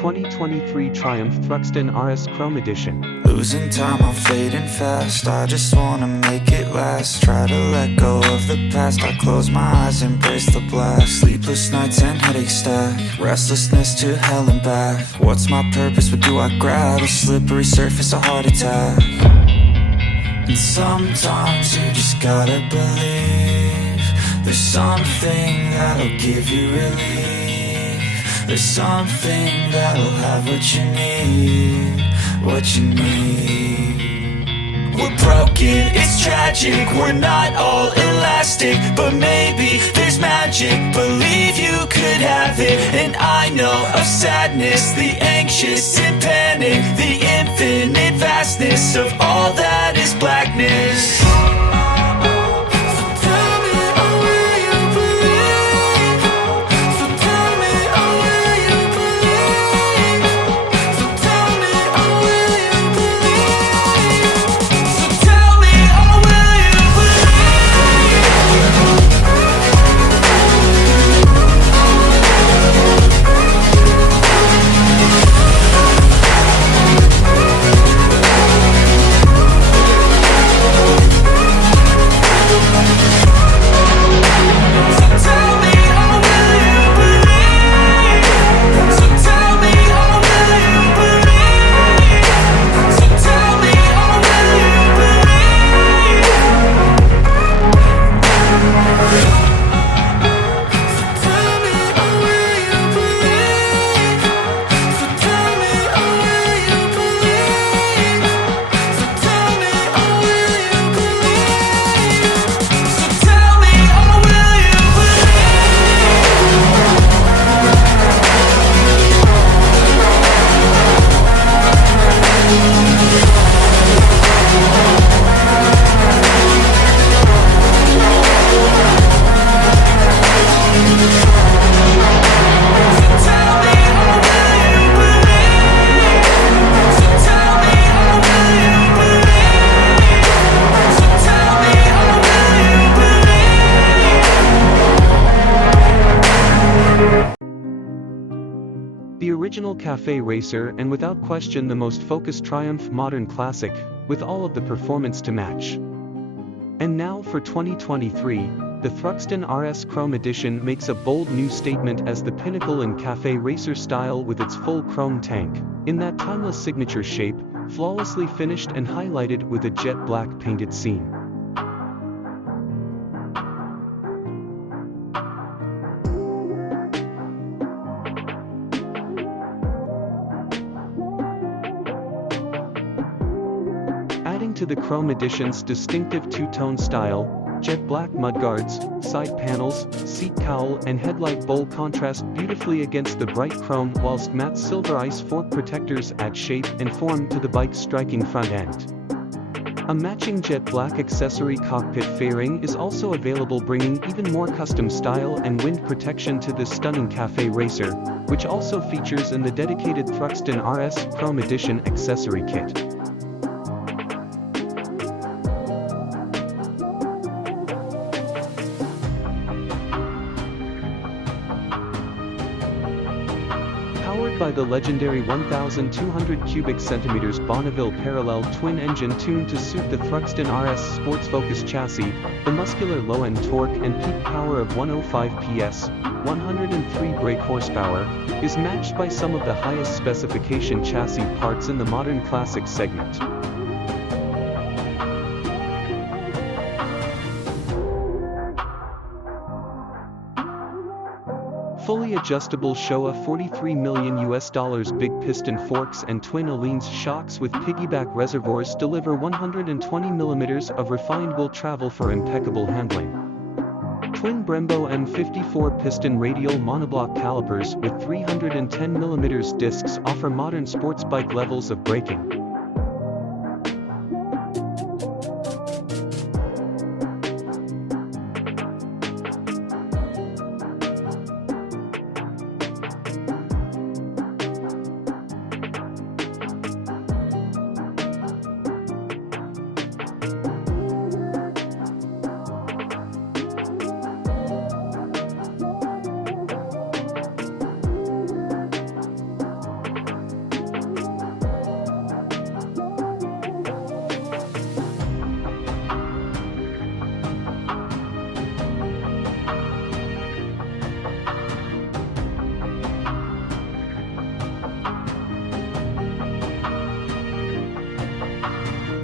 2023 Triumph Thruxton RS Chrome Edition. Losing time, I'm fading fast. I just wanna make it last. Try to let go of the past. I close my eyes, embrace the blast. Sleepless nights and headaches stack. Restlessness to hell and back. What's my purpose? What do I grab? A slippery surface, a heart attack. And sometimes you just gotta believe there's something that'll give you relief. There's something that'll have what you need, what you need. We're broken, it's tragic, we're not all elastic, but maybe there's magic, believe you could have it. And I know of sadness, the anxious and panic, the infinite vastness of all that is blackness. The original cafe racer and without question the most focused Triumph modern classic, with all of the performance to match. And now for 2023, the Thruxton RS Chrome Edition makes a bold new statement as the pinnacle in cafe racer style with its full chrome tank, in that timeless signature shape, flawlessly finished and highlighted with a jet black painted scene. Adding to the Chrome Edition's distinctive two-tone style, jet black mudguards, side panels, seat cowl and headlight bowl contrast beautifully against the bright chrome, whilst matte silver ice fork protectors add shape and form to the bike's striking front end. A matching jet black accessory cockpit fairing is also available, bringing even more custom style and wind protection to this stunning cafe racer, which also features in the dedicated Thruxton RS Chrome Edition accessory kit. Powered by the legendary 1,200 cubic centimeters Bonneville parallel twin-engine tuned to suit the Thruxton RS Sports Focus chassis, the muscular low-end torque and peak power of 105 PS, 103 brake horsepower, is matched by some of the highest specification chassis parts in the modern classic segment. Fully adjustable Showa $43 million big piston forks and twin Öhlins shocks with piggyback reservoirs deliver 120 mm of refined will travel for impeccable handling. Twin Brembo M54 piston radial monoblock calipers with 310 mm discs offer modern sports bike levels of braking.